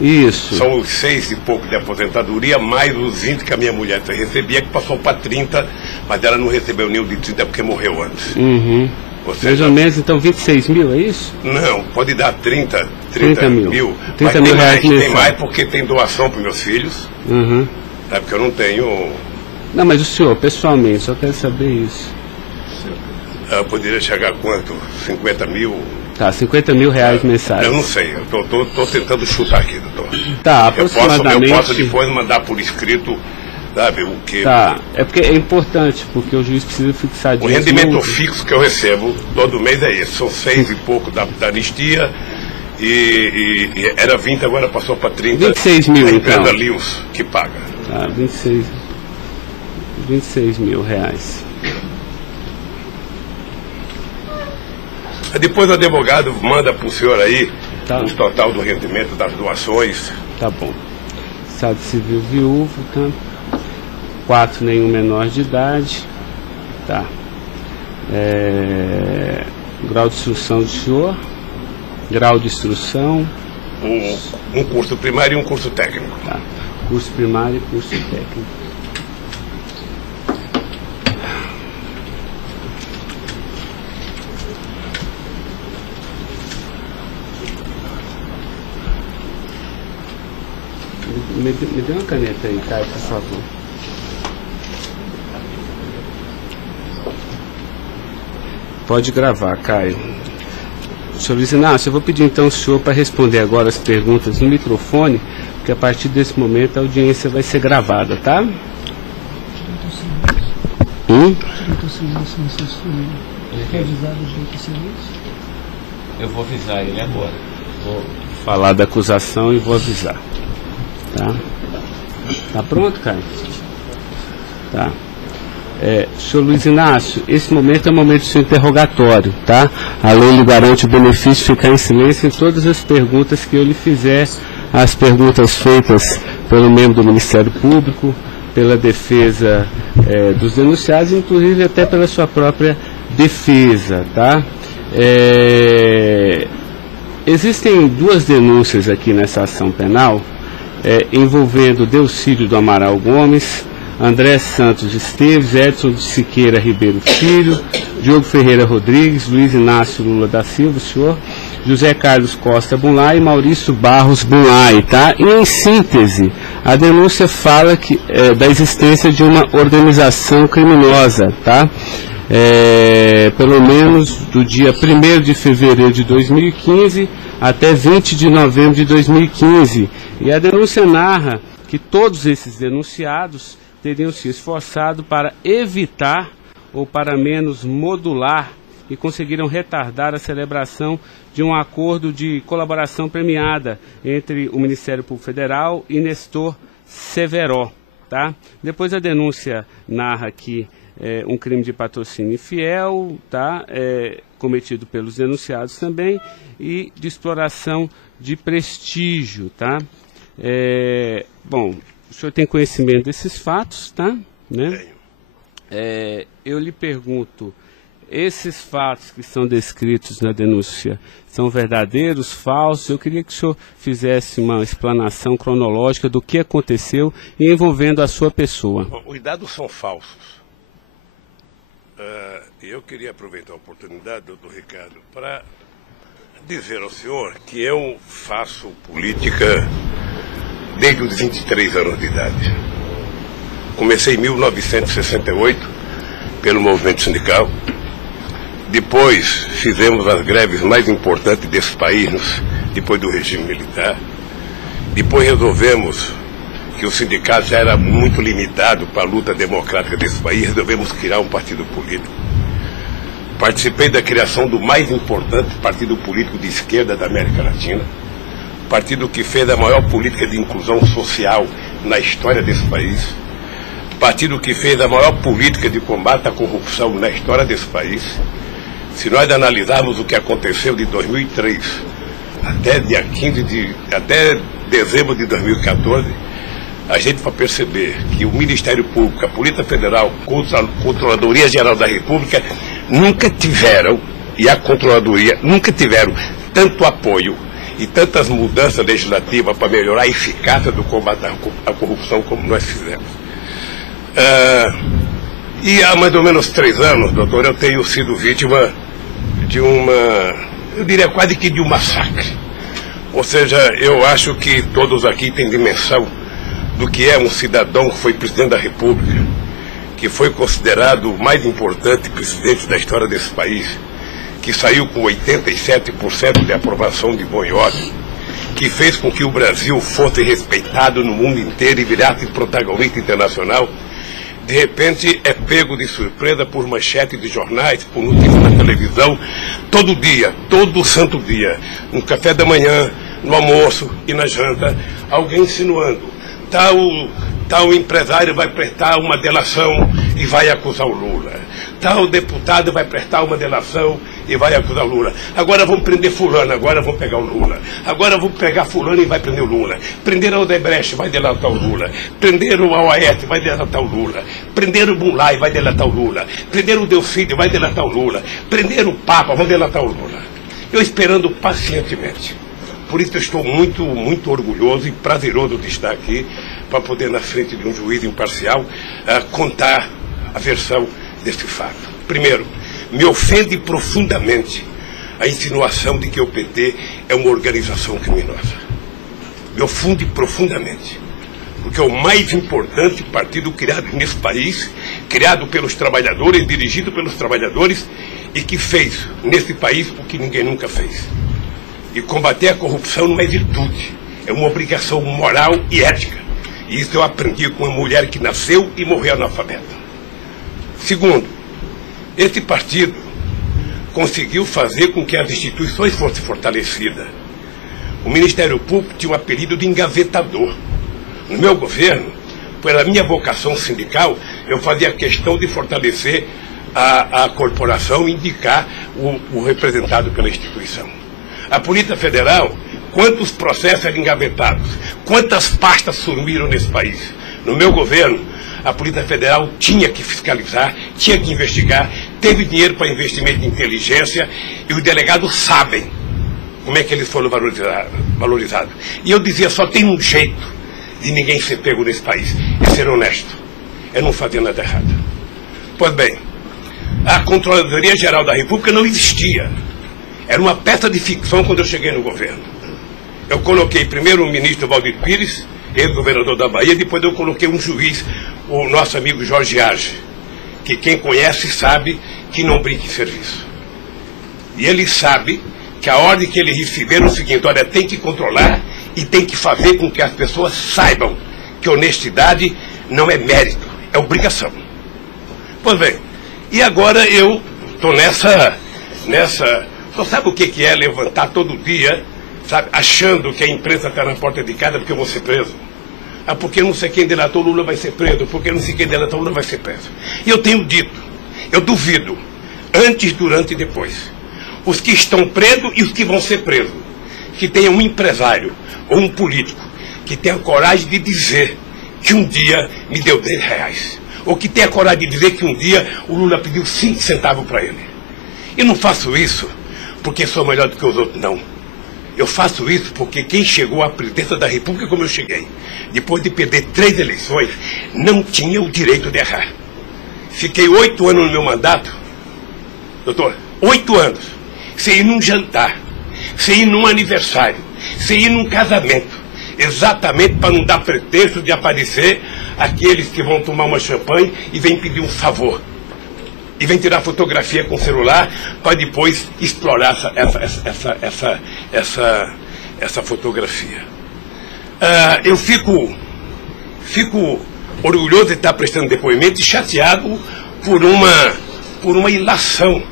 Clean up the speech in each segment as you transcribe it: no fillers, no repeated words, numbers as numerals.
Isso. São os 6 e pouco de aposentadoria, mais os 20 que a minha mulher recebia, que passou para 30, mas ela não recebeu nenhum de 30 porque morreu antes. Mais ou menos, então, 26 mil, é isso? Não, pode dar 30 mil. 30 mil reais mensais. Tem mais porque tem doação para meus filhos. Porque eu não tenho... Não, mas o senhor, pessoalmente, só quero saber isso. Eu poderia chegar a quanto? 50 mil? Tá, 50 mil reais mensais. Eu não sei, eu tô tentando chutar aqui, doutor. Tá, aproximadamente... Eu posso depois mandar por escrito, sabe, o que... Tá, é porque é importante, porque o juiz precisa fixar disso. O rendimento fixo que eu recebo todo mês é esse, são 6 e pouco da anistia e era 20, agora passou para 30. 26 mil, a então. empresa Lewis que paga. Tá, 26 mil reais. Depois o advogado manda para o senhor aí o total do rendimento das doações. Tá bom. Estado civil viúvo, tá? 4, nenhum menor de idade. Tá. Grau de instrução do senhor. Grau de instrução. Um curso primário e um curso técnico. Tá. Curso primário e curso técnico. Me dê uma caneta aí, Caio, por favor. Pode gravar, Caio. Senhor Luiz Inácio, eu vou pedir então ao senhor para responder agora as perguntas no microfone, porque a partir desse momento a audiência vai ser gravada, tá? Eu vou avisar ele agora. Vou falar da acusação e vou avisar. Tá? Tá pronto, Caio? Tá. Senhor Luiz Inácio, esse momento é o momento do seu interrogatório, tá? A lei lhe garante o benefício de ficar em silêncio em todas as perguntas que eu lhe fizer, as perguntas feitas pelo membro do Ministério Público, pela defesa dos denunciados, inclusive até pela sua própria defesa, tá? Existem 2 denúncias aqui nessa ação penal, envolvendo Delcídio do Amaral Gomes, André Santos Esteves, Edson de Siqueira Ribeiro Filho, Diogo Ferreira Rodrigues, Luiz Inácio Lula da Silva, o senhor, José Carlos Costa Bunlai e Maurício Barros Bunlai, tá? E em síntese, a denúncia fala da existência de uma organização criminosa, tá? Pelo menos do dia 1º de fevereiro de 2015 até 20 de novembro de 2015. E a denúncia narra que todos esses denunciados teriam se esforçado para evitar ou para menos modular e conseguiram retardar a celebração de um acordo de colaboração premiada entre o Ministério Público Federal e Nestor Severo, tá? Depois a denúncia narra que um crime de patrocínio infiel, tá? Cometido pelos denunciados também, e de exploração de prestígio, tá? Bom, o senhor tem conhecimento desses fatos, tá? Né? Eu lhe pergunto, esses fatos que são descritos na denúncia são verdadeiros, falsos? Eu queria que o senhor fizesse uma explanação cronológica do que aconteceu e envolvendo a sua pessoa. Os dados são falsos. Eu queria aproveitar a oportunidade, doutor Ricardo, para dizer ao senhor que eu faço política desde os 23 anos de idade. Comecei em 1968 pelo movimento sindical. Depois fizemos as greves mais importantes desse país, depois do regime militar. Depois resolvemos que o sindicato já era muito limitado para a luta democrática desse país, resolvemos criar um partido político. Participei da criação do mais importante partido político de esquerda da América Latina, partido que fez a maior política de inclusão social na história desse país, partido que fez a maior política de combate à corrupção na história desse país. Se nós analisarmos o que aconteceu de 2003 até dezembro de 2014, a gente vai perceber que o Ministério Público, a Polícia Federal, a Controladoria Geral da República nunca tiveram, e a Controladoria nunca tiveram tanto apoio e tantas mudanças legislativas para melhorar a eficácia do combate à corrupção como nós fizemos. E há mais ou menos 3 anos, doutor, eu tenho sido vítima de eu diria quase que de um massacre. Ou seja, eu acho que todos aqui têm dimensão do que é um cidadão que foi presidente da República, que foi considerado o mais importante presidente da história desse país, que saiu com 87% de aprovação de bom e ódio, que fez com que o Brasil fosse respeitado no mundo inteiro e virasse protagonista internacional. De repente é pego de surpresa por manchete de jornais, por notícias na televisão, todo dia, todo santo dia, no café da manhã, no almoço e na janta, alguém insinuando, tal empresário vai prestar uma delação e vai acusar o Lula. Tal deputado vai prestar uma delação e vai acusar o Lula. Agora vão prender fulano, agora vão pegar o Lula. Agora vão pegar fulano e vai prender o Lula. Prender o Odebrecht, vai delatar o Lula. Prender o Aoaete, vai delatar o Lula. Prender o Bunlai, vai delatar o Lula. Prender o Delcídio, vai delatar o Lula. Prender o Papa, vai delatar o Lula. Eu esperando pacientemente. Por isso eu estou muito, muito orgulhoso e prazeroso de estar aqui para poder, na frente de um juiz imparcial, contar a versão desse fato. Primeiro, me ofende profundamente a insinuação de que o PT é uma organização criminosa. Me ofende profundamente, porque é o mais importante partido criado nesse país, criado pelos trabalhadores, dirigido pelos trabalhadores, e que fez nesse país o que ninguém nunca fez. E combater a corrupção não é virtude, é uma obrigação moral e ética. E isso eu aprendi com uma mulher que nasceu e morreu analfabeta. Segundo, esse partido conseguiu fazer com que as instituições fossem fortalecidas. O Ministério Público tinha um apelido de engavetador. No meu governo, pela minha vocação sindical, eu fazia questão de fortalecer a corporação e indicar o representado pela instituição. A Polícia Federal, quantos processos eram engavetados, quantas pastas sumiram nesse país. No meu governo, a Polícia Federal tinha que fiscalizar, tinha que investigar, teve dinheiro para investimento em inteligência e os delegados sabem como é que eles foram valorizados. E eu dizia, só tem um jeito de ninguém ser pego nesse país, é ser honesto, é não fazer nada errado. Pois bem, a Controladoria Geral da República não existia. Era uma peça de ficção quando eu cheguei no governo. Eu coloquei primeiro o ministro Valdir Pires, ex-governador da Bahia, depois eu coloquei um juiz, o nosso amigo Jorge Arge, que quem conhece sabe que não brinca em serviço. E ele sabe que a ordem que ele recebeu é o seguinte, olha, tem que controlar e tem que fazer com que as pessoas saibam que honestidade não é mérito, é obrigação. Pois bem, e agora eu estou nessa... Só sabe o que é levantar todo dia, sabe, achando que a imprensa está na porta de casa porque eu vou ser preso? Ah, porque não sei quem delatou Lula vai ser preso, porque não sei quem delatou Lula vai ser preso. E eu tenho dito, eu duvido, antes, durante e depois, os que estão presos e os que vão ser presos, que tenha um empresário ou um político que tenha coragem de dizer que um dia me deu R$10, ou que tenha coragem de dizer que um dia o Lula pediu 5 centavos para ele. Eu não faço isso porque sou melhor do que os outros, não. Eu faço isso porque quem chegou à presidência da República como eu cheguei, depois de perder 3 eleições, não tinha o direito de errar. Fiquei 8 anos no meu mandato, doutor, 8 anos, sem ir num jantar, sem ir num aniversário, sem ir num casamento, exatamente para não dar pretexto de aparecer aqueles que vão tomar uma champanhe e vêm pedir um favor. E vem tirar fotografia com o celular para depois explorar essa fotografia. Eu fico orgulhoso de estar prestando depoimento e chateado por uma ilação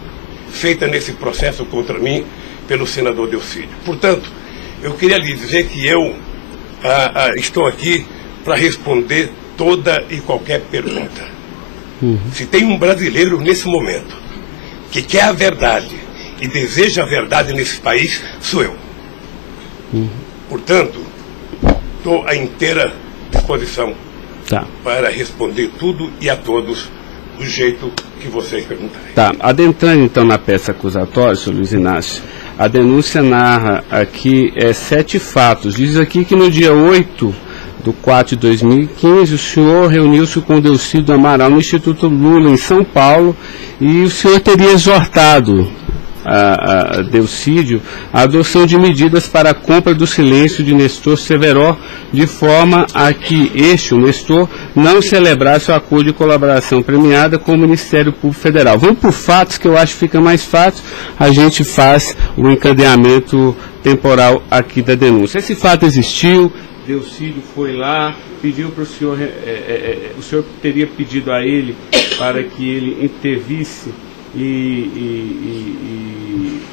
feita nesse processo contra mim pelo senador Delcídio. Portanto, eu queria lhe dizer que eu estou aqui para responder toda e qualquer pergunta. Se tem um brasileiro nesse momento que quer a verdade e deseja a verdade nesse país, sou eu. Portanto, estou à inteira disposição para responder tudo e a todos do jeito que vocês perguntarem. Tá, adentrando então na peça acusatória, senhor Luiz Inácio, A denúncia narra aqui 7 fatos. Diz aqui que no dia 8/4/2015, o senhor reuniu-se com Delcídio Amaral no Instituto Lula, em São Paulo, e o senhor teria exortado a Delcídio a adoção de medidas para a compra do silêncio de Nestor Severo, de forma a que o Nestor, não celebrasse o acordo de colaboração premiada com o Ministério Público Federal. Vamos por fatos, que eu acho que fica mais fácil, a gente faz o encadeamento temporal aqui da denúncia. Esse fato existiu, Delcídio foi lá, pediu para o senhor, o senhor teria pedido a ele para que ele intervisse e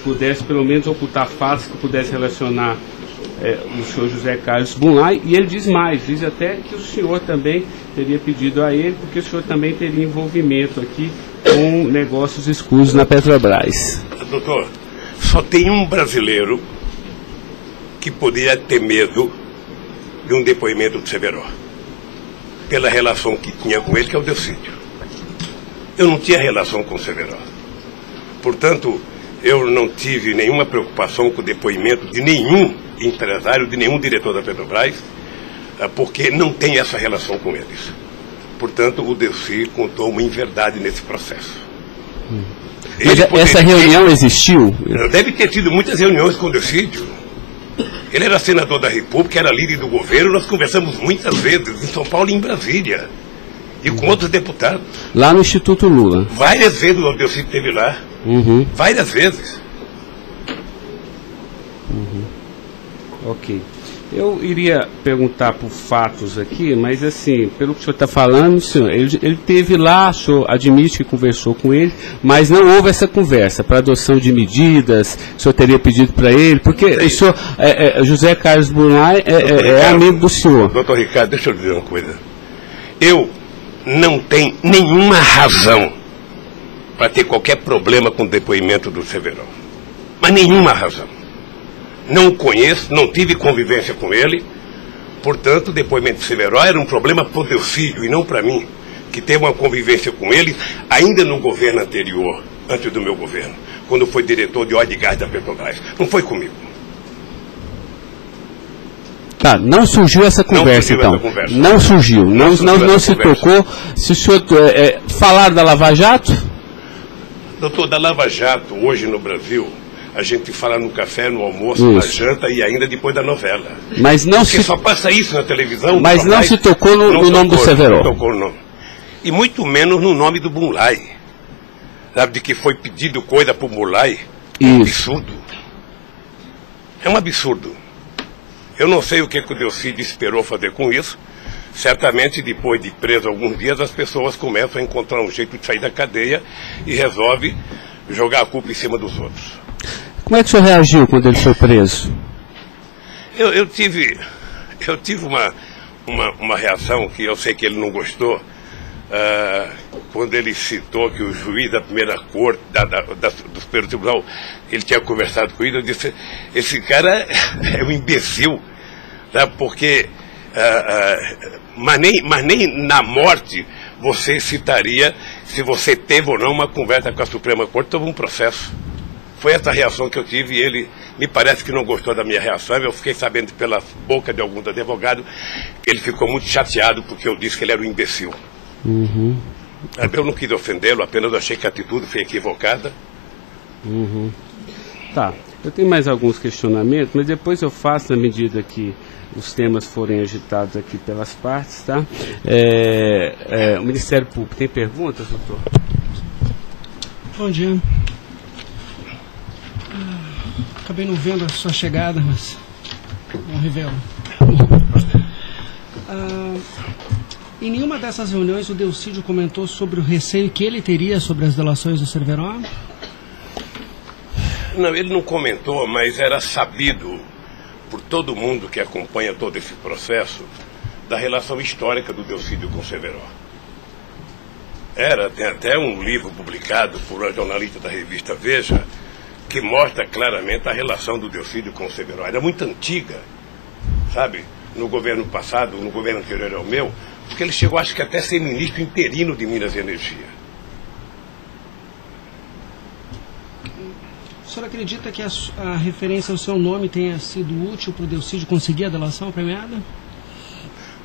pudesse pelo menos ocultar fatos que pudesse relacionar o senhor José Carlos Bunlai, e ele diz mais, diz até que o senhor também teria pedido a ele, porque o senhor também teria envolvimento aqui com negócios escusos na Petrobras. Doutor, só tem um brasileiro que poderia ter medo de um depoimento do Severo, pela relação que tinha com ele, que é o Delcídio. Eu não tinha relação com o Severo. Portanto, eu não tive nenhuma preocupação com o depoimento de nenhum empresário, de nenhum diretor da Petrobras, porque não tem essa relação com eles. Portanto, o Delcídio contou uma inverdade nesse processo. Mas essa reunião existiu? Deve ter tido muitas reuniões com o Delcídio. Ele era senador da República, era líder do governo, nós conversamos muitas vezes, em São Paulo e em Brasília, e com outros deputados. Lá no Instituto Lula? Várias vezes o Delcídio esteve lá. Várias vezes. Ok. Eu iria perguntar por fatos aqui, mas assim, pelo que o senhor está falando, senhor, ele teve lá, o senhor admite que conversou com ele, mas não houve essa conversa para adoção de medidas, o senhor teria pedido para ele, porque o senhor, José Carlos Bunlai é amigo do senhor. Doutor Ricardo, deixa eu dizer uma coisa. Eu não tenho nenhuma razão para ter qualquer problema com o depoimento do Severo. Mas nenhuma razão. Não o conheço, não tive convivência com ele. Portanto, o depoimento do Severo era um problema para o Delcídio e não para mim, que teve uma convivência com ele ainda no governo anterior, antes do meu governo, quando foi diretor de óleo e gás da Petrobras. Não foi comigo. Tá, não surgiu essa conversa, então. Não surgiu, não se tocou. Se o senhor falaram da Lava Jato? Doutor, da Lava Jato, hoje no Brasil, a gente fala no café, no almoço, na janta e ainda depois da novela. Mas não porque só passa isso na televisão. Mas não se tocou no nome do Severo. Não tocou no nome. E muito menos no nome do Bunlai. Sabe, de que foi pedido coisa para o Bunlai? É um absurdo. É um absurdo. Eu não sei o que o Delcídio esperou fazer com isso. Certamente, depois de preso alguns dias, as pessoas começam a encontrar um jeito de sair da cadeia e resolve jogar a culpa em cima dos outros. Como é que o senhor reagiu quando ele foi preso? Eu tive uma reação que eu sei que ele não gostou, quando ele citou que o juiz da primeira corte, do Superior Tribunal, ele tinha conversado com ele. Eu disse, esse cara é um imbecil, tá? Porque mas nem na morte você citaria se você teve ou não uma conversa com a Suprema Corte sobre um processo. Foi essa reação que eu tive e ele me parece que não gostou da minha reação. Eu fiquei sabendo pela boca de alguns advogados que ele ficou muito chateado porque eu disse que ele era um imbecil. Eu não quis ofendê-lo, apenas achei que a atitude foi equivocada. Tá, eu tenho mais alguns questionamentos, mas depois eu faço na medida que os temas forem agitados aqui pelas partes, tá? O Ministério Público tem perguntas, doutor? Bom dia. Acabei não vendo a sua chegada, mas não revelo. Em nenhuma dessas reuniões o Delcídio comentou sobre o receio que ele teria sobre as delações do Severo? Não, ele não comentou, mas era sabido por todo mundo que acompanha todo esse processo da relação histórica do Delcídio com o Severo. Tem até um livro publicado por uma jornalista da revista Veja que mostra claramente a relação do Delcídio com o Severo. Era muito antiga, sabe? No governo passado, no governo anterior ao meu, porque ele chegou, acho que até a ser ministro interino de Minas e Energia. senhor acredita que a referência ao seu nome tenha sido útil para o Delcídio conseguir a delação premiada?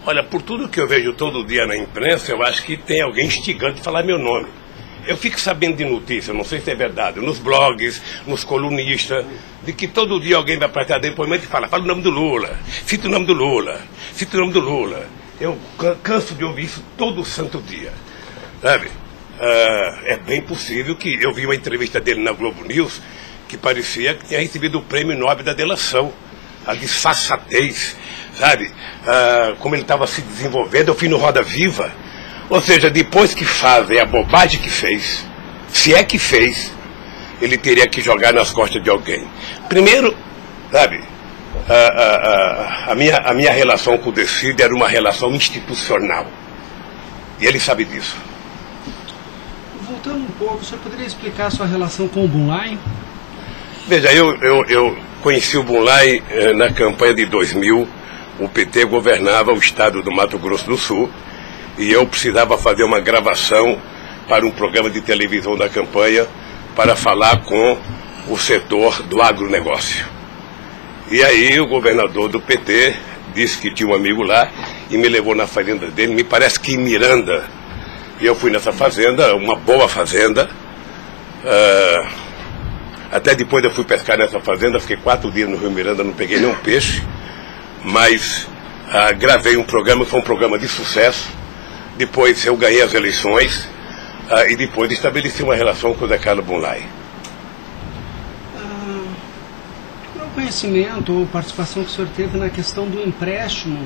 Olha, por tudo que eu vejo todo dia na imprensa, eu acho que tem alguém instigando a falar meu nome. Eu fico sabendo de notícias, não sei se é verdade, nos blogs, nos colunistas, de que todo dia alguém vai prestar depoimento e fala o nome do Lula, cita o nome do Lula, cita o nome do Lula. Eu canso de ouvir isso todo santo dia, sabe? É bem possível que eu vi uma entrevista dele na Globo News que parecia que tinha recebido o prêmio Nobel da delação, a disfarçatez, sabe? Como ele estava se desenvolvendo, eu fui no Roda Viva. Ou seja, depois que fazem a bobagem que fez, se é que fez, ele teria que jogar nas costas de alguém. Primeiro, sabe, a minha relação com o Delcídio era uma relação institucional. E ele sabe disso. Voltando um pouco, o senhor poderia explicar a sua relação com o Bunlai? Veja, eu conheci o Bunlai na campanha de 2000. O PT governava o estado do Mato Grosso do Sul. E eu precisava fazer uma gravação para um programa de televisão da campanha para falar com o setor do agronegócio. E aí o governador do PT disse que tinha um amigo lá e me levou na fazenda dele, me parece que em Miranda. E eu fui nessa fazenda, uma boa fazenda. Até depois eu fui pescar nessa fazenda, fiquei 4 dias no Rio Miranda, não peguei nenhum peixe. Mas gravei um programa, foi um programa de sucesso. Depois eu ganhei as eleições e depois estabeleci uma relação com o Zé Carlos Bunlai. Qual o conhecimento ou participação que o senhor teve na questão do empréstimo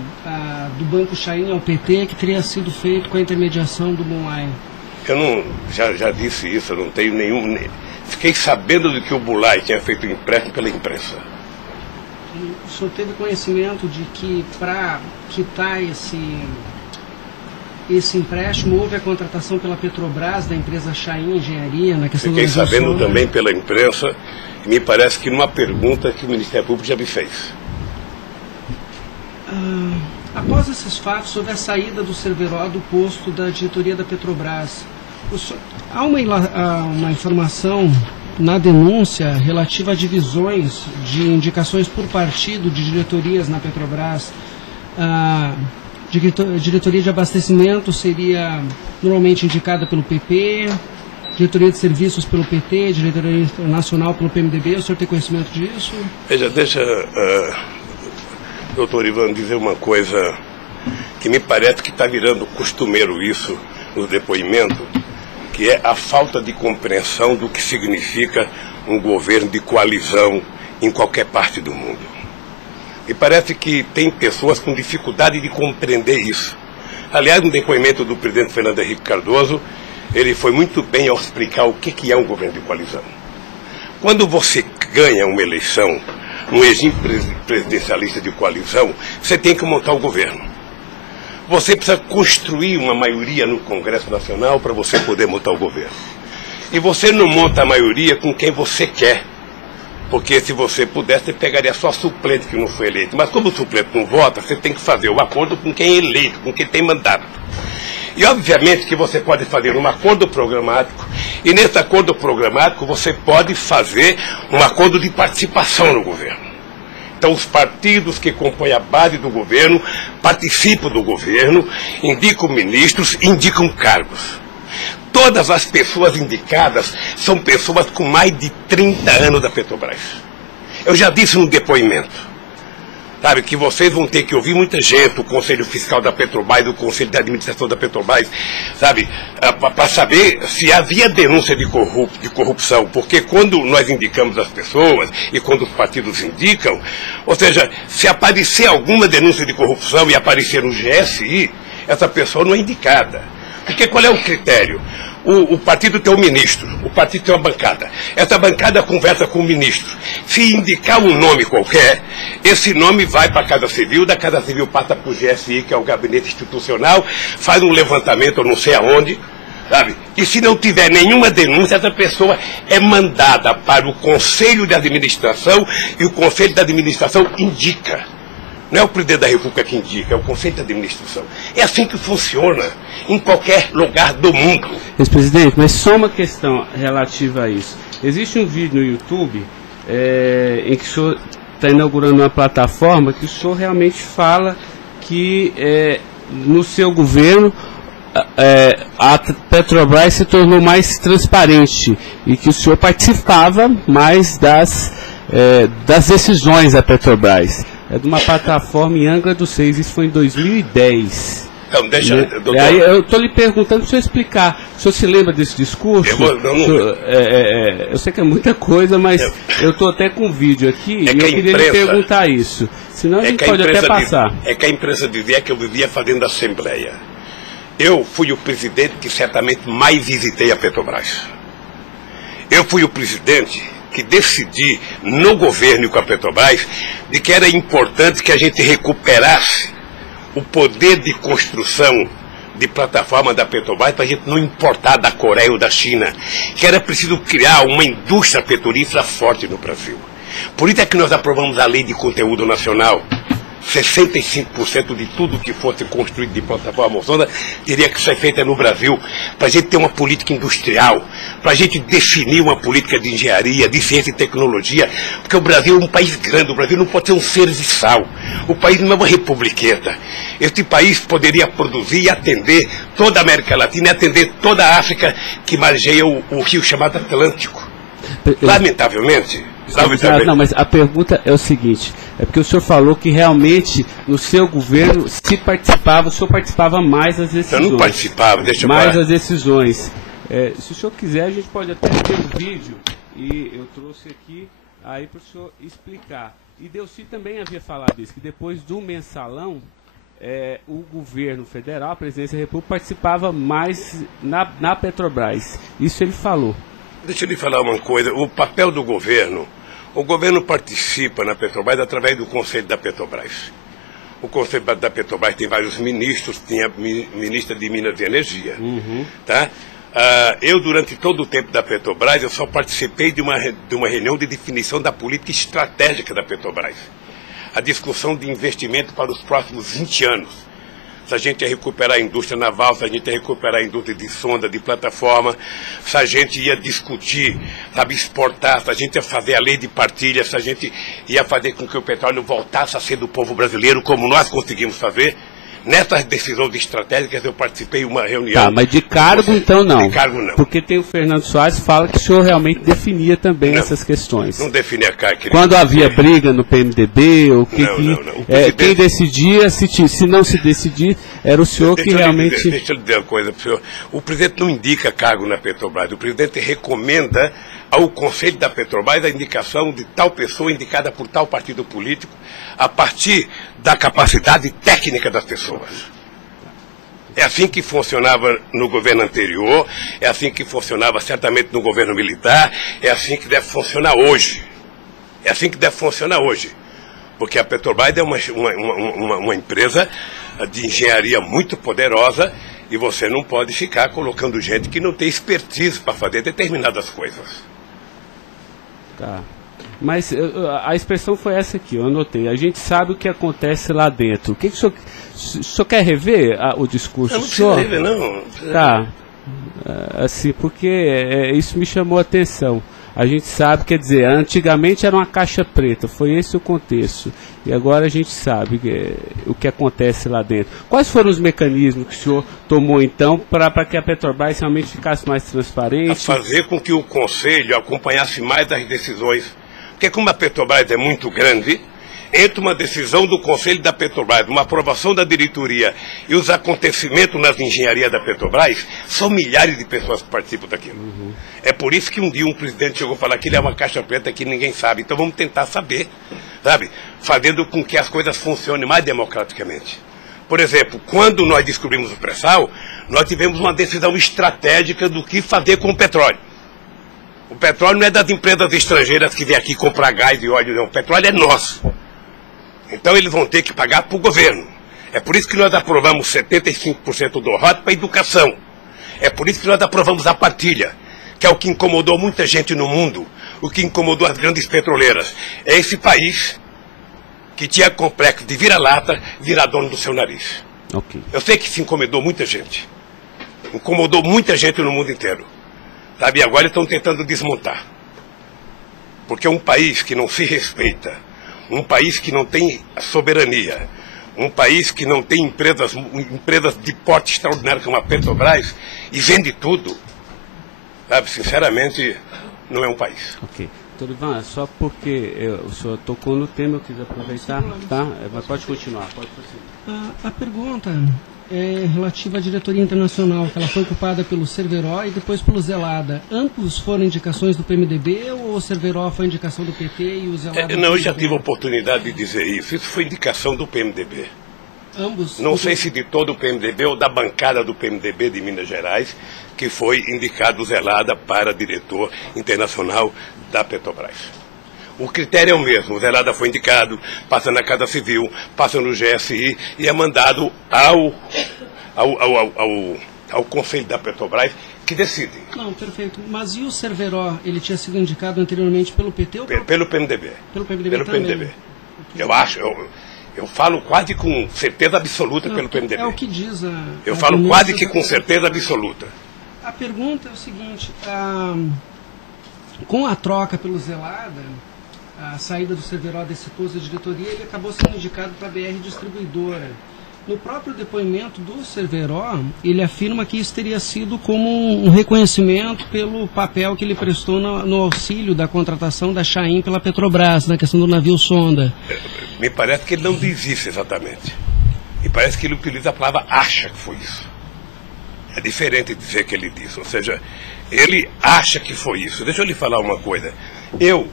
do Banco Chain ao PT que teria sido feito com a intermediação do Bunlai? Eu não, já disse isso, eu não tenho nenhum... Fiquei sabendo de que o Bunlai tinha feito o empréstimo pela imprensa. O senhor teve conhecimento de que para quitar esse empréstimo, houve a contratação pela Petrobras, da empresa Chain Engenharia, na questão Fiquei da sabendo também pela imprensa, e me parece que numa pergunta que o Ministério Público já me fez. Após esses fatos, sobre a saída do Cerveró do posto da diretoria da Petrobras, há uma informação na denúncia relativa a divisões de indicações por partido de diretorias na Petrobras. Diretoria de abastecimento seria normalmente indicada pelo PP, diretoria de serviços pelo PT, diretoria nacional pelo PMDB. O senhor tem conhecimento disso? Veja, deixa, doutor Ivan, dizer uma coisa que me parece que está virando costumeiro isso no depoimento, que é a falta de compreensão do que significa um governo de coalizão em qualquer parte do mundo. E parece que tem pessoas com dificuldade de compreender isso. Aliás, no depoimento do presidente Fernando Henrique Cardoso, ele foi muito bem ao explicar o que é um governo de coalizão. Quando você ganha uma eleição, um regime presidencialista de coalizão, você tem que montar o governo. Você precisa construir uma maioria no Congresso Nacional para você poder montar o governo. E você não monta a maioria com quem você quer. Porque se você pudesse, você pegaria só suplente que não foi eleito. Mas como o suplente não vota, você tem que fazer o acordo com quem é eleito, com quem tem mandato. E obviamente que você pode fazer um acordo programático, e nesse acordo programático você pode fazer um acordo de participação no governo. Então os partidos que compõem a base do governo participam do governo, indicam ministros, indicam cargos. Todas as pessoas indicadas são pessoas com mais de 30 anos da Petrobras. Eu já disse no depoimento, sabe, que vocês vão ter que ouvir muita gente, o Conselho Fiscal da Petrobras, o Conselho de Administração da Petrobras, sabe, para saber se havia denúncia de corrupção, porque quando nós indicamos as pessoas e quando os partidos indicam, ou seja, se aparecer alguma denúncia de corrupção e aparecer no GSI, essa pessoa não é indicada. Porque qual é o critério? O partido tem um ministro, o partido tem uma bancada. Essa bancada conversa com o ministro. Se indicar um nome qualquer, esse nome vai para a Casa Civil, da Casa Civil passa para o GSI, que é o Gabinete Institucional, faz um levantamento, eu não sei aonde, sabe? E se não tiver nenhuma denúncia, essa pessoa é mandada para o Conselho de Administração e o Conselho de Administração indica. Não é o presidente da República que indica, é o Conselho de Administração. É assim que funciona em qualquer lugar do mundo. Ex-presidente, mas só uma questão relativa a isso. Existe um vídeo no YouTube em que o senhor está inaugurando uma plataforma que o senhor realmente fala que no seu governo a Petrobras se tornou mais transparente e que o senhor participava mais das decisões da Petrobras. É de uma plataforma em Angra dos Reis, isso foi em 2010. Então, deixa, doutor. Aí eu estou lhe perguntando para o senhor explicar. O senhor se lembra desse discurso? Eu sei que é muita coisa, mas eu estou até com um vídeo aqui e eu queria lhe perguntar isso. Senão a gente pode até passar. É que a imprensa dizia que eu vivia fazendo assembleia. Eu fui o presidente que certamente mais visitei a Petrobras. Eu fui o presidente que decidi no governo e com a Petrobras de que era importante que a gente recuperasse o poder de construção de plataforma da Petrobras para a gente não importar da Coreia ou da China, que era preciso criar uma indústria petrolífera forte no Brasil. Por isso é que nós aprovamos a Lei de Conteúdo Nacional. 65% de tudo que fosse construído de plataforma sonda teria que ser feita no Brasil, para a gente ter uma política industrial, para a gente definir uma política de engenharia, de ciência e tecnologia, porque o Brasil é um país grande, o Brasil não pode ser um serviçal, o país não é uma republiqueta. Este país poderia produzir e atender toda a América Latina e atender toda a África que margeia o rio chamado Atlântico. Lamentavelmente. Não, mas a pergunta é o seguinte, é porque o senhor falou que realmente no seu governo se participava, o senhor participava mais das decisões. Eu não participava, deixa eu mais falar. das decisões. Se o senhor quiser, a gente pode até ter um vídeo, e eu trouxe aqui aí para o senhor explicar. E Delcy também havia falado isso, que depois do mensalão, o governo federal, a presidência da República, participava mais na Petrobras. Isso ele falou. Deixa eu lhe falar uma coisa, o papel do governo, o governo participa na Petrobras através do Conselho da Petrobras. O Conselho da Petrobras tem vários ministros, tinha ministra de Minas e Energia. Tá? Eu, durante todo o tempo da Petrobras, eu só participei de uma reunião de definição da política estratégica da Petrobras. A discussão de investimento para os próximos 20 anos. Se a gente ia recuperar a indústria naval, se a gente ia recuperar a indústria de sonda, de plataforma, se a gente ia discutir, sabe, exportar, se a gente ia fazer a lei de partilha, se a gente ia fazer com que o petróleo voltasse a ser do povo brasileiro, como nós conseguimos fazer. Nessas decisões estratégicas eu participei de uma reunião. Tá, mas de cargo então não. De cargo não. Porque tem o Fernando Soares que fala que o senhor realmente definia também essas questões. Não definia cargo. Quando havia briga no PMDB, ou quem decidia, se não se decidir, era o senhor que realmente... Deixa eu lhe dizer uma coisa para o senhor. O presidente não indica cargo na Petrobras. O presidente recomenda ao Conselho da Petrobras a indicação de tal pessoa indicada por tal partido político a partir da capacidade técnica das pessoas. É assim que funcionava no governo anterior, é assim que funcionava certamente no governo militar, é assim que deve funcionar hoje. É assim que deve funcionar hoje. Porque a Petrobras é uma empresa de engenharia muito poderosa e você não pode ficar colocando gente que não tem expertise para fazer determinadas coisas. Tá. Mas a expressão foi essa aqui, eu anotei. A gente sabe o que acontece lá dentro. O que o senhor quer rever o discurso? Eu não preciso rever, não. Tá. Assim, porque isso me chamou a atenção. A gente sabe, quer dizer, antigamente era uma caixa preta, foi esse o contexto. E agora a gente sabe o que acontece lá dentro. Quais foram os mecanismos que o senhor tomou, então, para que a Petrobras realmente ficasse mais transparente? A fazer com que o Conselho acompanhasse mais as decisões. Porque como a Petrobras é muito grande, entre uma decisão do Conselho da Petrobras, uma aprovação da diretoria e os acontecimentos nas engenharias da Petrobras, são milhares de pessoas que participam daquilo. É por isso que um dia um presidente chegou a falar que ele é uma caixa preta que ninguém sabe. Então vamos tentar saber, sabe? Fazendo com que as coisas funcionem mais democraticamente. Por exemplo, quando nós descobrimos o pré-sal, nós tivemos uma decisão estratégica do que fazer com o petróleo. O petróleo não é das empresas estrangeiras que vêm aqui comprar gás e óleo, não. O petróleo é nosso. Então eles vão ter que pagar para o governo. É por isso que nós aprovamos 75% do ROT para a educação. É por isso que nós aprovamos a partilha, que é o que incomodou muita gente no mundo, o que incomodou as grandes petroleiras. É esse país que tinha complexo de vira-lata, virar dono do seu nariz. Okay. Eu sei que isso incomodou muita gente. Incomodou muita gente no mundo inteiro. Sabe, e agora estão tentando desmontar. Porque um país que não se respeita, um país que não tem soberania, um país que não tem empresas de porte extraordinário como a Petrobras e vende tudo, sabe, sinceramente, não é um país. Ok. Doutor Ivan, só porque o senhor tocou no tema, eu quis aproveitar, tá? Mas pode continuar, pode prosseguir. A pergunta é relativa à diretoria internacional, que ela foi ocupada pelo Cerveró e depois pelo Zelada. Ambos foram indicações do PMDB ou o Cerveró foi indicação do PT e o Zelada... Não, eu já tive a oportunidade de dizer isso. Isso foi indicação do PMDB. Ambos? Não sei se de todo o PMDB ou da bancada do PMDB de Minas Gerais, que foi indicado o Zelada para diretor internacional da Petrobras. O critério é o mesmo. O Zelada foi indicado, passa na Casa Civil, passa no GSI e é mandado ao Conselho da Petrobras, que decide. Não, perfeito. Mas e o Cerveró? Ele tinha sido indicado anteriormente pelo PT ou pelo PMDB? Pelo PMDB pelo também. PMDB. Eu acho, eu falo quase com certeza absoluta pelo PMDB. É o que diz eu falo quase que com certeza absoluta. A pergunta é o seguinte, com a troca pelo Zelada, a saída do Cerveró desse posto de diretoria, ele acabou sendo indicado para a BR Distribuidora. No próprio depoimento do Cerveró, ele afirma que isso teria sido como um reconhecimento pelo papel que ele prestou no auxílio da contratação da Chain pela Petrobras, na questão do navio sonda. Me parece que ele não diz isso exatamente. Me parece que ele utiliza a palavra acha que foi isso. É diferente de dizer que ele disse. Ou seja, ele acha que foi isso. Deixa eu lhe falar uma coisa. Eu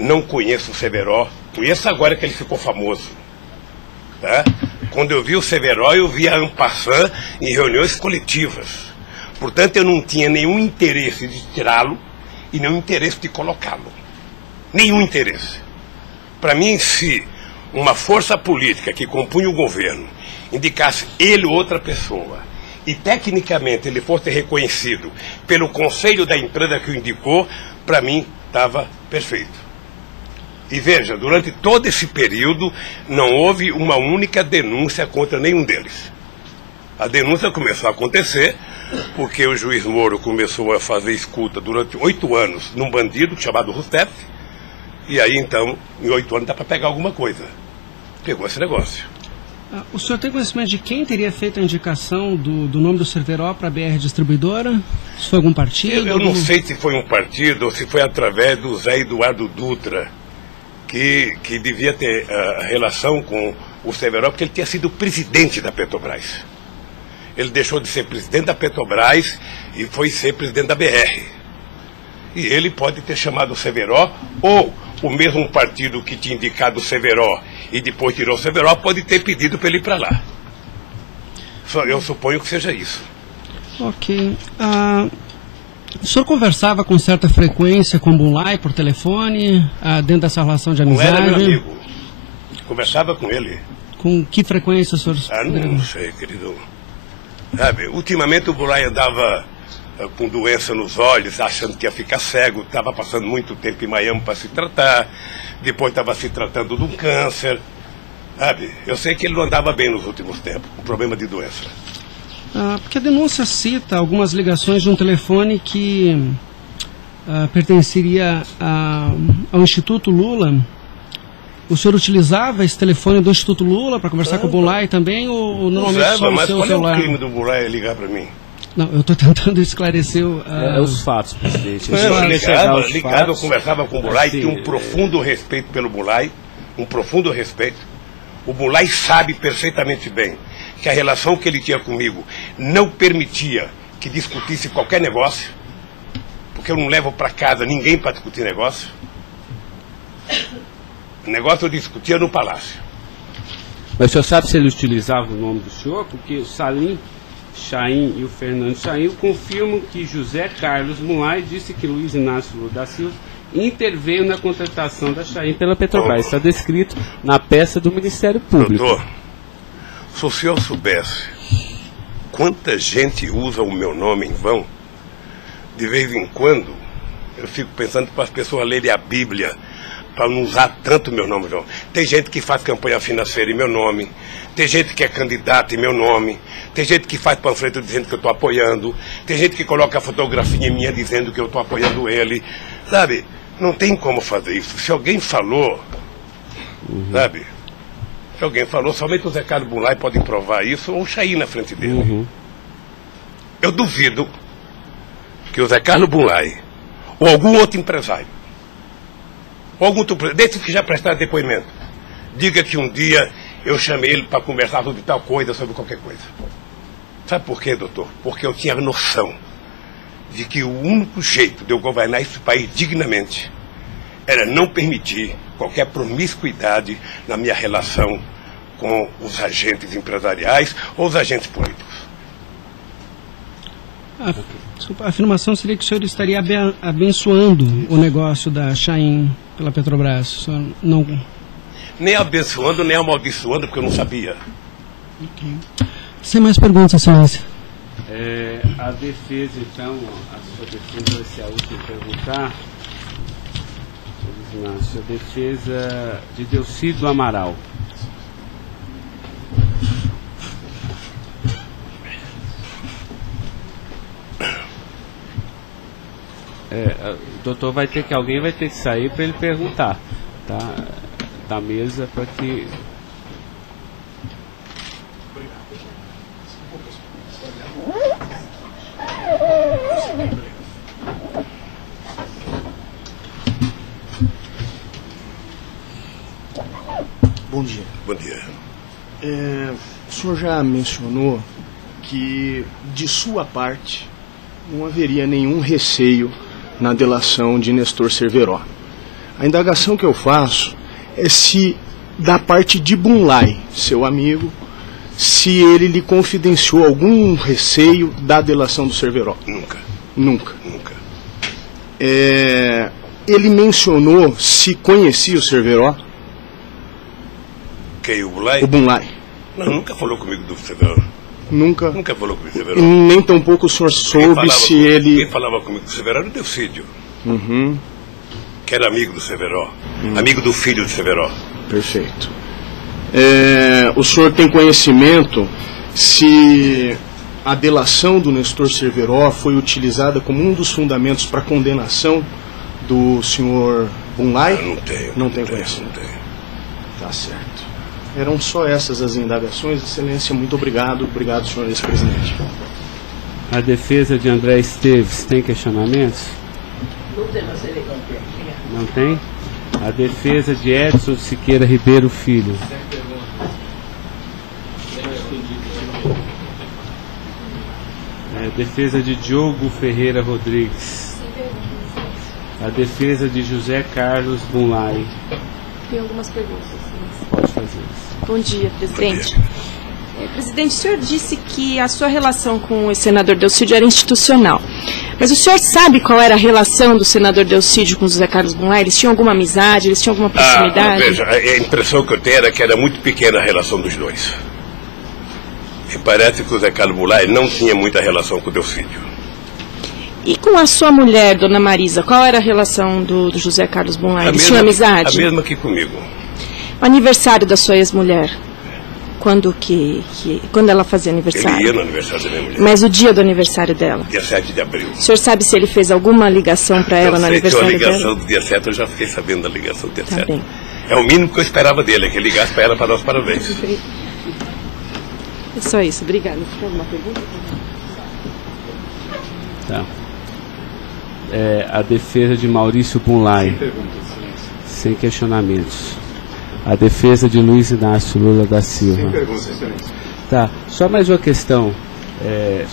não conheço o Cerveró. Conheço agora que ele ficou famoso. Tá? Quando eu vi o Cerveró, eu vi a en passant em reuniões coletivas. Portanto, eu não tinha nenhum interesse de tirá-lo e nenhum interesse de colocá-lo. Nenhum interesse. Para mim, se uma força política que compunha o governo indicasse ele ou outra pessoa e tecnicamente ele fosse reconhecido pelo conselho da empresa que o indicou, para mim estava perfeito. E veja, durante todo esse período não houve uma única denúncia contra nenhum deles. A denúncia começou a acontecer porque o juiz Moro começou a fazer escuta durante 8 anos num bandido chamado Rousseff, e aí então, em 8 anos dá para pegar alguma coisa. Pegou esse negócio. O senhor tem conhecimento de quem teria feito a indicação do nome do Cerveró para a BR Distribuidora? Se foi algum partido? Eu não sei se foi um partido ou se foi através do Zé Eduardo Dutra, que devia ter relação com o Cerveró, porque ele tinha sido presidente da Petrobras. Ele deixou de ser presidente da Petrobras e foi ser presidente da BR. E ele pode ter chamado o Cerveró, ou o mesmo partido que tinha indicado o Cerveró e depois tirou o Cerveró pode ter pedido para ele ir para lá. Eu suponho que seja isso. Ok. O senhor conversava com certa frequência com o Bulay por telefone, dentro dessa relação de amizade? Não era meu amigo. Conversava com ele. Com que frequência o senhor... Não sei, querido. Sabe, ultimamente o Bulay andava com doença nos olhos, achando que ia ficar cego, estava passando muito tempo em Miami para se tratar, depois estava se tratando de um câncer, sabe? Eu sei que ele não andava bem nos últimos tempos, com problema de doença. Porque a denúncia cita algumas ligações de um telefone que pertenceria ao Instituto Lula. O senhor utilizava esse telefone do Instituto Lula para conversar com o Bulay também, ou normalmente só o seu celular? Mas qual é o crime do Bulay ligar para mim? Não, eu estou tentando esclarecer os fatos, presidente. Eu conversava com o Bulay, tinha um profundo respeito pelo Bulay, um profundo respeito. O Bulay sabe perfeitamente bem que a relação que ele tinha comigo não permitia que discutisse qualquer negócio, porque eu não levo para casa ninguém para discutir negócio. O negócio eu discutia no palácio. Mas o senhor sabe se ele utilizava o nome do senhor? Porque o Salim Chain e o Fernando Chain confirmam que José Carlos Mulay disse que Luiz Inácio Lula da Silva interveio na contratação da Chain pela Petrobras. Está descrito na peça do Ministério Público. Doutor, se o senhor soubesse quanta gente usa o meu nome em vão, de vez em quando eu fico pensando para as pessoas lerem a Bíblia, para não usar tanto meu nome. Não. Tem gente que faz campanha financeira em meu nome, tem gente que é candidato em meu nome, tem gente que faz panfleto dizendo que eu estou apoiando, tem gente que coloca a fotografia minha dizendo que eu estou apoiando ele, sabe? Não tem como fazer isso. Se alguém falou, sabe? Se alguém falou, somente o Zé Carlos Bunlai pode provar isso, ou o Chaim na frente dele. Eu duvido que o Zé Carlos Bunlai, ou algum outro empresário, ou algum outro, desses que já prestaram depoimento, diga que um dia eu chamei ele para conversar sobre tal coisa, sobre qualquer coisa. Sabe por quê, doutor? Porque eu tinha noção de que o único jeito de eu governar esse país dignamente era não permitir qualquer promiscuidade na minha relação com os agentes empresariais ou os agentes políticos. Desculpa, a afirmação seria que o senhor estaria abençoando o negócio da Chaim pela Petrobras. O senhor não... Nem abençoando, nem amaldiçoando, porque eu não sabia. Sem mais perguntas, excelência. A defesa, então, a sua defesa vai ser a última a perguntar. A defesa de Delcídio Amaral. Doutor, alguém vai ter que sair para ele perguntar, tá? Da mesa para que... Bom dia. Bom dia. O senhor já mencionou que, de sua parte, não haveria nenhum receio na delação de Nestor Cerveró. A indagação que eu faço é se, da parte de Bunlai, seu amigo, se ele lhe confidenciou algum receio da delação do Cerveró. Nunca. Nunca. Nunca. Ele mencionou se conhecia o Cerveró? Quem, o Bunlai? O Bunlai. Não, nunca falou comigo do Cerveró. Nunca? Nunca falou comigo do Cerveró. Nem tampouco o senhor soube se ele... Quem falava comigo do Cerveró era o Delcídio. Que era amigo do Cerveró. Amigo do filho do Cerveró. Perfeito. O senhor tem conhecimento se a delação do Nestor Cerveró foi utilizada como um dos fundamentos para a condenação do senhor Bunlai? Não tenho. Não tem conhecimento. Não tenho. Tá certo. Eram só essas as indagações. Excelência, muito obrigado. Obrigado, senhor ex-presidente. A defesa de André Esteves tem questionamentos? Não tem? A defesa de Edson Siqueira Ribeiro Filho. A defesa de Diogo Ferreira Rodrigues. A defesa de José Carlos Bunlai. Tem algumas perguntas. Pode fazer isso. Bom dia, presidente. Presidente, o senhor disse que a sua relação com o senador Delcídio era institucional. Mas o senhor sabe qual era a relação do senador Delcídio com o José Carlos Bunlai? Eles tinham alguma amizade? Eles tinham alguma proximidade? Veja, a impressão que eu tenho era que era muito pequena a relação dos dois. E parece que o José Carlos Bunlai não tinha muita relação com o Delcídio. E com a sua mulher, dona Marisa, qual era a relação do José Carlos Bunlai? Eles tinham amizade? A mesma que comigo. O aniversário da sua ex-mulher? Quando ela fazia aniversário? Ele ia no aniversário da minha mulher. Mas o dia do aniversário dela? Dia 7 de abril. O senhor sabe se ele fez alguma ligação para ela no aniversário dela? A ligação do dia 7, eu já fiquei sabendo da ligação do dia 7. Bem. É o mínimo que eu esperava dele, é que ele ligasse para ela para dar os parabéns. É só isso, obrigada. Tem alguma pergunta? Tá. A defesa de Maurício Bunlai. Sem questionamentos. A defesa de Luiz Inácio Lula da Silva. Sem perguntas, excelência. Tá, só mais uma questão,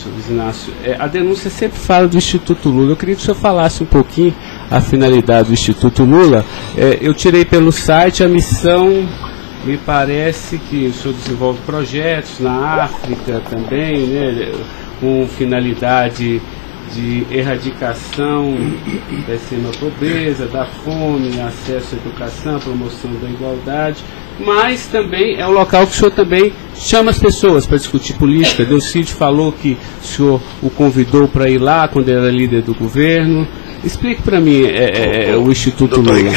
Luiz Inácio. A denúncia sempre fala do Instituto Lula. Eu queria que o senhor falasse um pouquinho a finalidade do Instituto Lula. Eu tirei pelo site a missão, me parece que o senhor desenvolve projetos na África também, né, com finalidade de erradicação da extrema pobreza, da fome, acesso à educação, promoção da igualdade, mas também é um local que o senhor também chama as pessoas para discutir política. Delcídio falou que o senhor o convidou para ir lá quando era líder do governo. Explique para mim o Instituto Lula.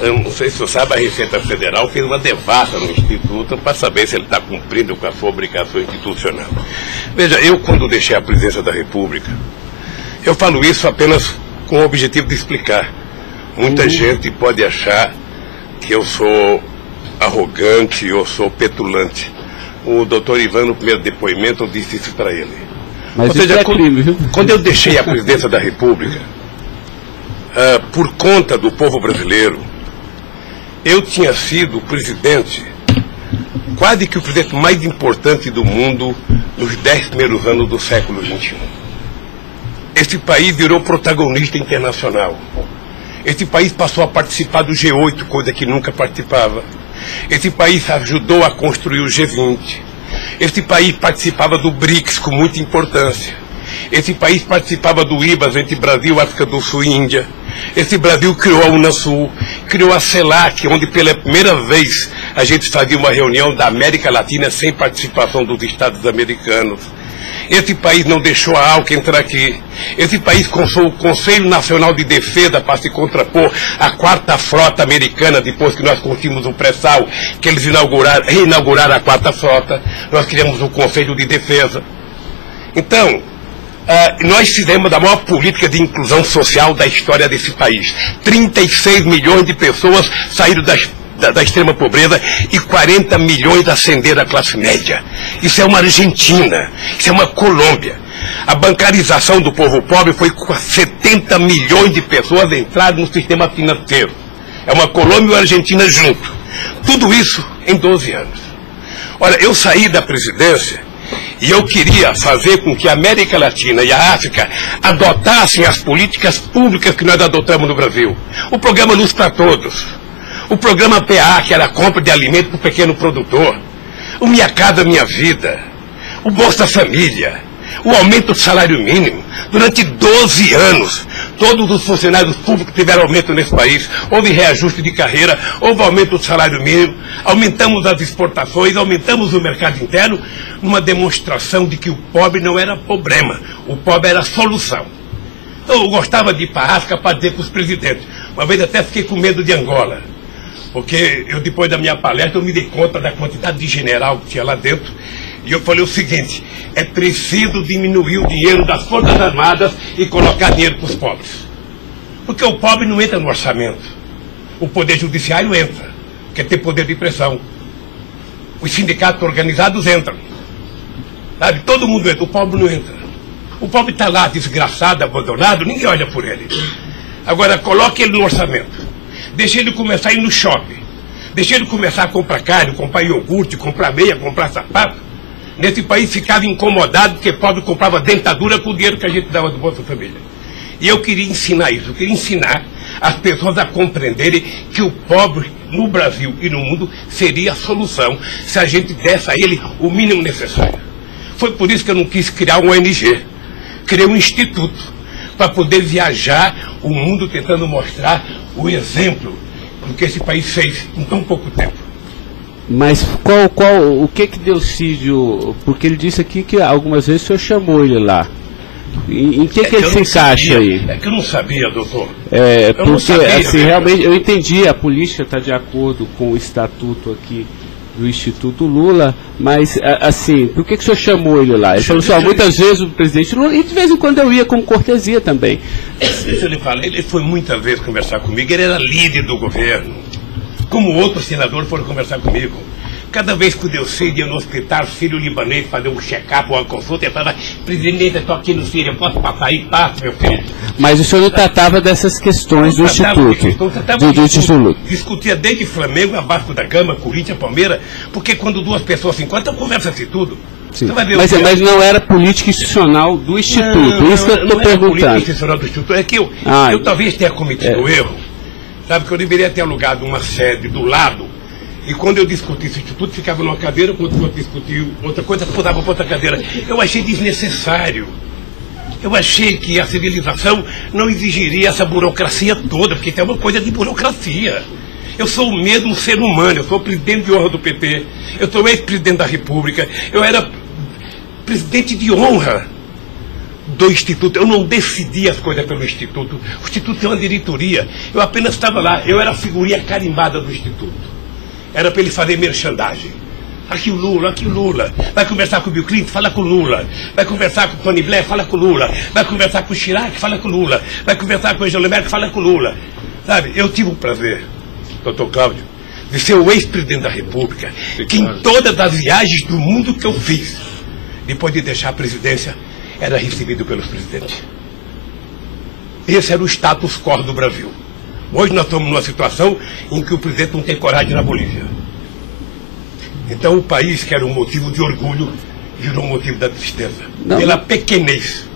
Eu não sei se você sabe, a Receita Federal fez uma devassa no Instituto para saber se ele está cumprindo com a sua obrigação institucional. Veja, eu quando deixei a presidência da República, eu falo isso apenas com o objetivo de explicar. Muita gente pode achar que eu sou arrogante, eu sou petulante. O doutor Ivan, no primeiro depoimento, eu disse isso para ele. Mas isso é crime, viu? Quando eu deixei a presidência da República, por conta do povo brasileiro, eu tinha sido o presidente, quase que o presidente mais importante do mundo nos 10 primeiros anos do século XXI. Esse país virou protagonista internacional. Esse país passou a participar do G8, coisa que nunca participava. Esse país ajudou a construir o G20. Esse país participava do BRICS com muita importância. Esse país participava do IBAS entre Brasil, África do Sul e Índia. Esse Brasil criou a Unasul, criou a CELAC, onde pela primeira vez a gente fazia uma reunião da América Latina sem participação dos Estados americanos. Esse país não deixou a ALCA entrar aqui. Esse país consultou o Conselho Nacional de Defesa para se contrapor à 4ª Frota Americana, depois que nós conseguimos o pré-sal, que eles reinauguraram a 4ª Frota. Nós criamos o Conselho de Defesa. Então, nós fizemos a maior política de inclusão social da história desse país. 36 milhões de pessoas saíram da extrema pobreza e 40 milhões ascenderam à classe média. Isso é uma Argentina, isso é uma Colômbia. A bancarização do povo pobre foi com 70 milhões de pessoas entraram no sistema financeiro. É uma Colômbia e uma Argentina junto. Tudo isso em 12 anos. Olha, eu saí da presidência e eu queria fazer com que a América Latina e a África adotassem as políticas públicas que nós adotamos no Brasil. O programa Luz para Todos. O programa PA, que era a compra de alimento para o pequeno produtor. O Minha Casa Minha Vida. O Bolsa Família. O aumento do salário mínimo. Durante 12 anos, todos os funcionários públicos tiveram aumento nesse país. Houve reajuste de carreira, houve aumento do salário mínimo. Aumentamos as exportações, aumentamos o mercado interno, numa demonstração de que o pobre não era problema. O pobre era a solução. Eu gostava de ir para a África para dizer para os presidentes. Uma vez até fiquei com medo de Angola. Porque eu, depois da minha palestra, eu me dei conta da quantidade de general que tinha lá dentro. E eu falei o seguinte, é preciso diminuir o dinheiro das Forças Armadas e colocar dinheiro para os pobres. Porque o pobre não entra no orçamento. O Poder Judiciário entra, quer ter poder de pressão. Os sindicatos organizados entram. Sabe? Todo mundo entra, o pobre não entra. O pobre está lá, desgraçado, abandonado, ninguém olha por ele. Agora, coloque ele no orçamento. Deixa ele começar a ir no shopping. Deixa ele começar a comprar carne, comprar iogurte, comprar meia, comprar sapato. Nesse país ficava incomodado porque pobre comprava dentadura com o dinheiro que a gente dava do Bolsa Família. E eu queria ensinar isso. Eu queria ensinar as pessoas a compreenderem que o pobre no Brasil e no mundo seria a solução se a gente desse a ele o mínimo necessário. Foi por isso que eu não quis criar uma ONG. Criei um instituto para poder viajar o mundo tentando mostrar o exemplo do que esse país fez em tão pouco tempo. Mas o que Delcídio, porque ele disse aqui que algumas vezes o senhor chamou ele lá. Em que ele se encaixa aí? É que eu não sabia, doutor. Porque assim, realmente eu entendi, a política está de acordo com o estatuto aqui do Instituto Lula, mas assim, por que o senhor chamou ele lá? Ele falou assim, muitas vezes o presidente Lula, e de vez em quando eu ia com cortesia também. Deixa eu lhe falar, ele foi muitas vezes conversar comigo, ele era líder do governo, como outros senadores foram conversar comigo. Cada vez que o Delcídio ia no hospital sírio-libanês fazer um check-up ou uma consulta, ele falava, presidente, eu estou aqui no Sírio, eu posso passar aí? Passa, meu filho. Mas o senhor não tratava dessas questões do Instituto? Discutia desde Flamengo a Vasco da Gama, Corinthians, Palmeiras, porque quando duas pessoas se encontram, conversa-se tudo. Mas não era política institucional do Instituto, isso que eu estou perguntando. Não era política institucional do Instituto, é que eu talvez tenha cometido o erro, sabe, que eu deveria ter alugado uma sede do lado. E quando eu discuti esse instituto, ficava numa cadeira, quando eu discuti outra coisa, mudava para outra cadeira. Eu achei desnecessário. Eu achei que a civilização não exigiria essa burocracia toda, porque tem uma coisa de burocracia. Eu sou o mesmo ser humano, eu sou presidente de honra do PT, eu sou ex-presidente da República, eu era presidente de honra do Instituto. Eu não decidi as coisas pelo Instituto. O Instituto é uma diretoria. Eu apenas estava lá, eu era a figurinha carimbada do Instituto. Era para ele fazer merchandising. Aqui o Lula. Vai conversar com o Bill Clinton, fala com o Lula. Vai conversar com o Tony Blair, fala com o Lula. Vai conversar com o Chirac, fala com o Lula. Vai conversar com o Angela Merkel, fala com o Lula. Sabe, eu tive o prazer, doutor Cláudio, de ser o ex-presidente da República, que em todas as viagens do mundo que eu fiz, depois de deixar a presidência, era recebido pelos presidentes. Esse era o status quo do Brasil. Hoje nós estamos numa situação em que o presidente não tem coragem na Bolívia. Então o país, que era um motivo de orgulho, virou um motivo da tristeza. Pela pequenez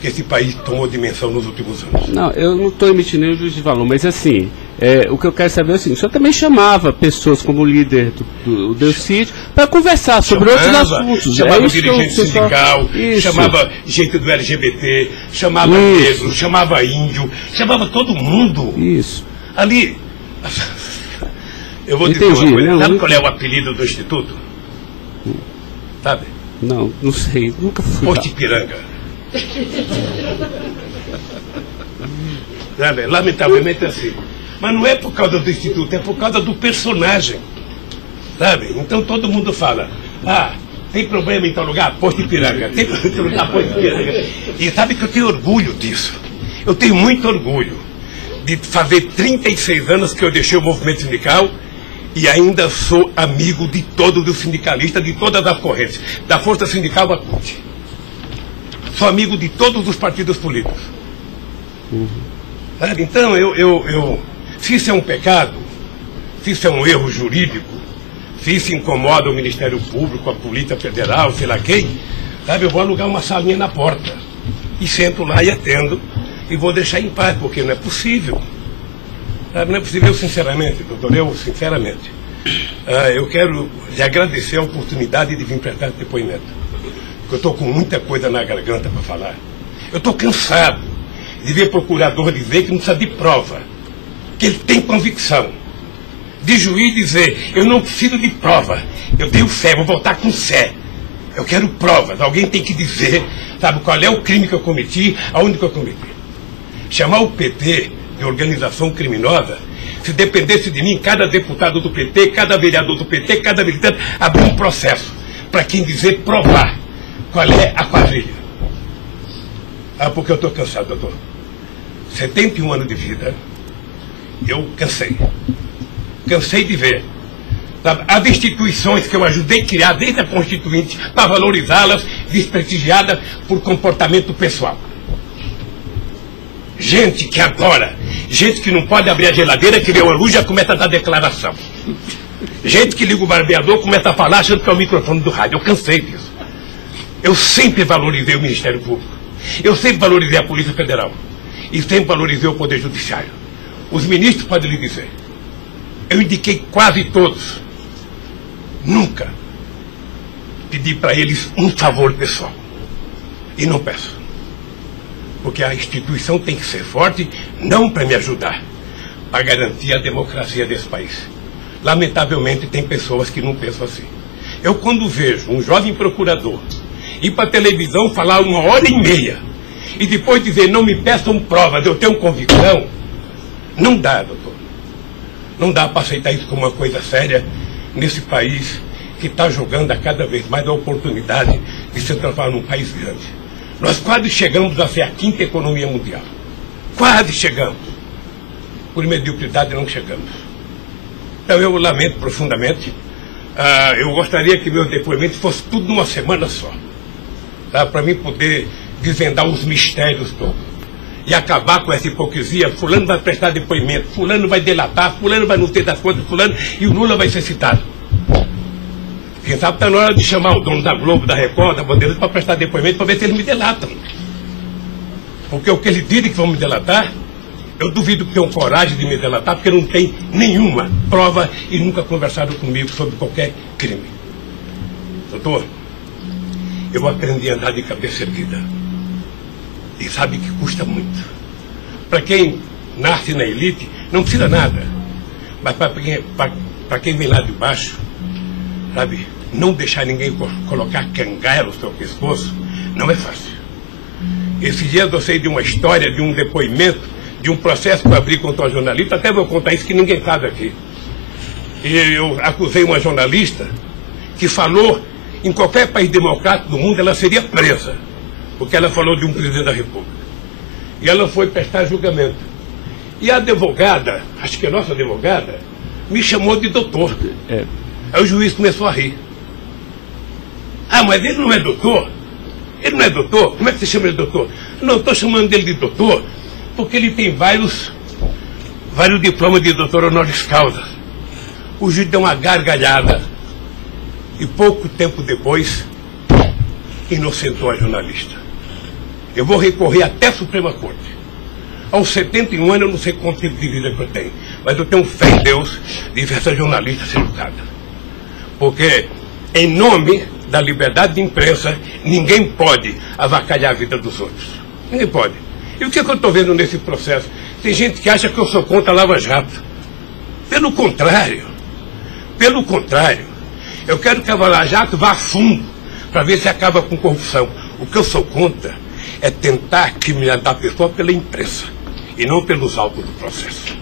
que esse país tomou dimensão nos últimos anos. Não, eu não estou emitindo nenhum juízo de valor, mas assim, o que eu quero saber é o seguinte: o senhor também chamava pessoas como o líder do Delcídio para conversar sobre outros assuntos. Chamava dirigente sindical, chamava gente do LGBT, chamava negro, chamava índio, chamava todo mundo. Isso. Ali, eu vou dizer uma coisa, sabe qual é o apelido do Instituto? Sabe? Não sei, nunca fui. Posto Ipiranga. Sabe? Lamentavelmente é assim. Mas não é por causa do Instituto, é por causa do personagem. Sabe? Então todo mundo fala, tem problema em tal lugar? Posto Ipiranga. Tem problema em tal lugar? Posto Ipiranga. E sabe que eu tenho orgulho disso. Eu tenho muito orgulho de fazer 36 anos que eu deixei o movimento sindical e ainda sou amigo de todos os sindicalistas, de todas as correntes, da Força Sindical à CUT. Sou amigo de todos os partidos políticos. Então, se isso é um pecado, se isso é um erro jurídico, se isso incomoda o Ministério Público, a Polícia Federal, sei lá quem, sabe, eu vou alugar uma salinha na porta e sento lá e atendo e vou deixar em paz, porque não é possível. Sabe, não é possível, sinceramente, doutor, sinceramente. Eu quero lhe agradecer a oportunidade de vir prestar esse depoimento. Porque eu estou com muita coisa na garganta para falar. Eu estou cansado de ver procurador dizer que não precisa de prova, que ele tem convicção. De juiz dizer, eu não preciso de prova, eu tenho fé, vou voltar com fé. Eu quero provas, alguém tem que dizer, sabe, qual é o crime que eu cometi, aonde que eu cometi. Chamar o PT de organização criminosa, se dependesse de mim, cada deputado do PT, cada vereador do PT, cada militante, abrir um processo para quem dizer, provar qual é a quadrilha. Porque eu estou cansado, doutor. 71 anos de vida, eu cansei. Cansei de ver, sabe, as instituições que eu ajudei a criar desde a Constituinte para valorizá-las, desprestigiadas por comportamento pessoal. Gente que adora, gente que não pode abrir a geladeira, que vê uma luz e já começa a dar declaração. Gente que liga o barbeador, começa a falar achando que é o microfone do rádio. Eu cansei disso. Eu sempre valorizei o Ministério Público. Eu sempre valorizei a Polícia Federal. E sempre valorizei o Poder Judiciário. Os ministros podem lhe dizer. Eu indiquei quase todos. Nunca pedi para eles um favor pessoal. E não peço. Porque a instituição tem que ser forte, não para me ajudar, para garantir a democracia desse país. Lamentavelmente, tem pessoas que não pensam assim. Eu, quando vejo um jovem procurador ir para a televisão falar 1h30 e depois dizer, não me peçam provas, eu tenho convicção, não dá, doutor. Não dá para aceitar isso como uma coisa séria nesse país que está jogando a cada vez mais a oportunidade de se transformar num país grande. Nós quase chegamos a ser a 5ª economia mundial. Quase chegamos. Por mediocridade não chegamos. Então eu lamento profundamente. Eu gostaria que meu depoimento fosse tudo numa semana só. Tá? Para mim poder desvendar os mistérios todos. E acabar com essa hipocrisia. Fulano vai prestar depoimento, fulano vai delatar, fulano vai não ter das contas, fulano, e o Lula vai ser citado. Quem sabe está na hora de chamar o dono da Globo, da Record, da Bandeirantes para prestar depoimento para ver se eles me delatam. Porque o que eles dizem que vão me delatar, eu duvido que tenham coragem de me delatar, porque não tem nenhuma prova e nunca conversaram comigo sobre qualquer crime. Doutor, eu aprendi a andar de cabeça erguida. E sabe que custa muito. Para quem nasce na elite, não precisa nada. Mas para quem vem lá de baixo, sabe, não deixar ninguém colocar cangaia no seu pescoço, não é fácil. Esses dias eu sei de uma história, de um depoimento, de um processo que eu abri contra uma jornalista, até vou contar isso que ninguém sabe aqui. E eu acusei uma jornalista que falou, em qualquer país democrático do mundo, ela seria presa, porque ela falou de um presidente da República. E ela foi prestar julgamento. E a advogada, acho que a nossa advogada, me chamou de doutor. Aí o juiz começou a rir. Ah, mas ele não é doutor? Ele não é doutor? Como é que você chama ele de doutor? Não, estou chamando ele de doutor porque ele tem vários diplomas de doutor honoris causa. O juiz deu uma gargalhada e pouco tempo depois inocentou a jornalista. Eu vou recorrer até a Suprema Corte. Aos 71 anos eu não sei quanto tempo de vida que eu tenho, mas eu tenho fé em Deus de ver essa jornalista ser educada. Porque, em nome da liberdade de imprensa, ninguém pode avacalhar a vida dos outros. Ninguém pode. E o que eu estou vendo nesse processo? Tem gente que acha que eu sou contra a Lava Jato. Pelo contrário, eu quero que a Lava Jato vá a fundo para ver se acaba com corrupção. O que eu sou contra é tentar criminalizar a pessoa pela imprensa e não pelos autos do processo.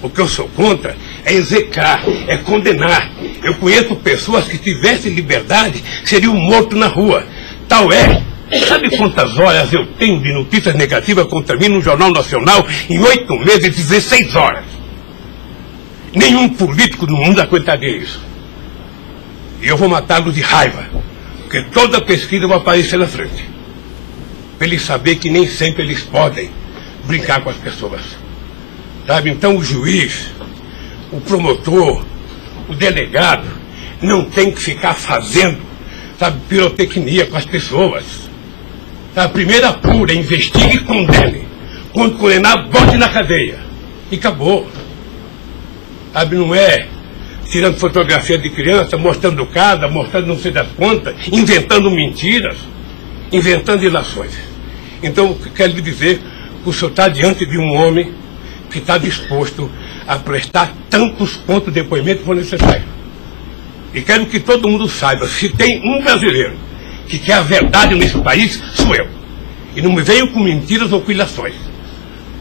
O que eu sou contra é execrar, é condenar. Eu conheço pessoas que, tivessem liberdade, seriam mortos na rua. Tal é. Sabe quantas horas eu tenho de notícias negativas contra mim no Jornal Nacional em 8 meses, 16 horas? Nenhum político do mundo aguentaria isso. E eu vou matá-lo de raiva, porque toda pesquisa vai aparecer na frente. Para eles saberem que nem sempre eles podem brincar com as pessoas. Sabe? Então o juiz, o promotor, o delegado, não tem que ficar fazendo, sabe, pirotecnia com as pessoas. A primeira apura, investigue e condene. Quando condenar, bote na cadeia. E acabou. Sabe, não é tirando fotografia de criança, mostrando casa, mostrando não sei das quantas, inventando mentiras, inventando ilações. Então, eu quero lhe dizer que o senhor está diante de um homem que está disposto a prestar tantos quanto depoimentos for necessário. E quero que todo mundo saiba, se tem um brasileiro que quer a verdade nesse país, sou eu. E não me venham com mentiras ou com ilações.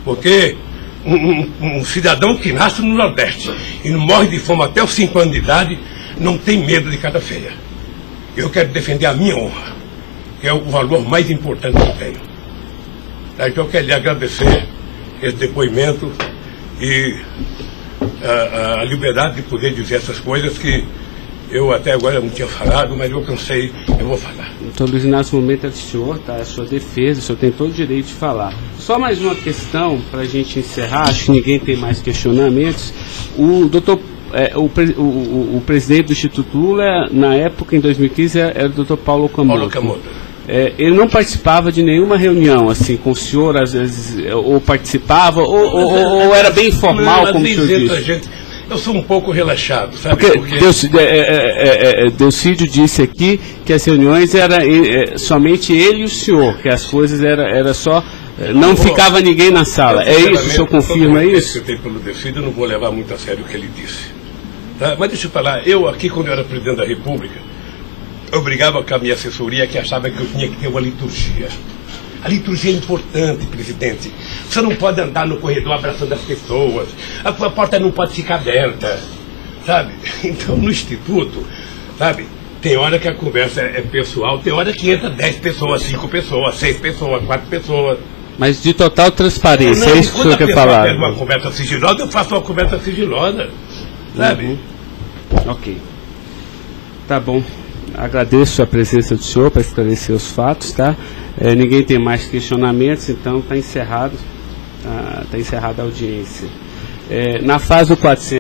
Porque um cidadão que nasce no Nordeste e não morre de fome até os 5 anos de idade, não tem medo de cara feia. Eu quero defender a minha honra, que é o valor mais importante que eu tenho. Então eu quero lhe agradecer esse depoimento e a liberdade de poder dizer essas coisas que eu até agora não tinha falado, mas eu cansei, eu vou falar. Doutor Luiz Inácio, o momento é do senhor, tá? É a sua defesa, o senhor tem todo o direito de falar. Só mais uma questão para a gente encerrar, acho que ninguém tem mais questionamentos. O presidente do Instituto Lula, na época, em 2015, era o doutor Paulo Camoto. Ele não participava de nenhuma reunião, assim, com o senhor, às vezes, ou participava, ou era bem informal, como o senhor disse? Eu sou um pouco relaxado, sabe? Porque Delcídio disse aqui que as reuniões eram somente ele e o senhor, que as coisas era só... Não ficava ninguém na sala. É isso? O senhor confirma isso? Eu tenho pelo Delcídio, eu não vou levar muito a sério o que ele disse. Tá? Mas deixa eu falar, eu aqui, quando eu era presidente da República, eu brigava com a minha assessoria que achava que eu tinha que ter uma liturgia. A liturgia é importante, presidente. Você não pode andar no corredor abraçando as pessoas. A porta não pode ficar aberta, sabe? Então, no Instituto, sabe, tem hora que a conversa é pessoal, tem hora que entra 10 pessoas, 5 pessoas, 6 pessoas, 4 pessoas. Mas de total transparência, é isso que o senhor quer falar? Quando uma conversa sigilosa, eu faço uma conversa sigilosa, sabe? Ok. Tá bom. Agradeço a presença do senhor para esclarecer os fatos, tá? Ninguém tem mais questionamentos, então está encerrado, tá encerrada a audiência. Na fase do 400...